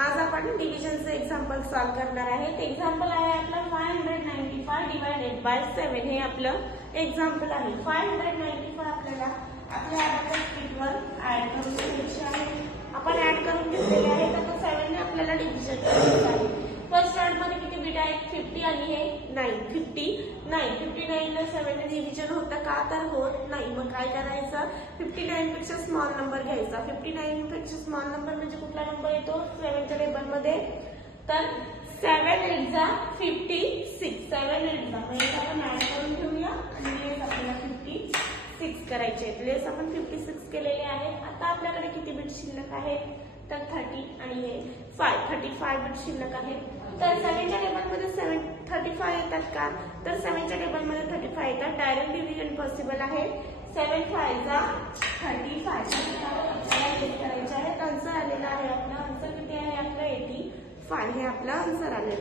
आज आपण डिव्हिजनचे example solve करणार आहे. ते एक्झाम्पल आहे आपलं 595 डिवायडेड बाय 7 हे आपलं एक्झाम्पल आहे. 595 आपल्याला आपल्या अबॅकस शीटवर ऍड करून घ्यायचे आहे. आपण ऍड करून घेतलेले आहे. तर 7 ने आपल्याला डिव्हिजन करायचं आहे. फर्स्ट पार्ट मध्ये किती बीट आहे? 50 आणि हे 9. 59 ला 7 ने डिव्हिजन होतं का? तर होत नाही. मग काय करायचं? 59 पेक्षा स्मॉल नंबर घ्यायचा. 59 पेक्षा स्मॉल नंबर म्हणजे कुठला नंबर येतो 7 च्या टेबल मध्ये? तर 7 8 जा 56. 7 8 जा म्हणजे आपण ऍड करून घेऊया आणि लेस आपल्याला 56 करायचे आहेत. लेस आपण 56 केलेले आहे. आता आपल्याकडे किती बीट शिल्लक आहेत? तर 30 आणि हे 35 बीट शिल्लक आहेत. तर 7 च्या टेबल मध्ये 35 येतात का? तर 7 च्या टेबल मध्ये 35 येतात. डायरेक्ट डिव्हिजन पॉसिबल आहे. 7 5 जा 35 आपल्याला चेक करायचे आहे. आन्सर आलेला आहे. आपला आन्सर किती आहे? आपला 85 हे आपला आन्सर आलेला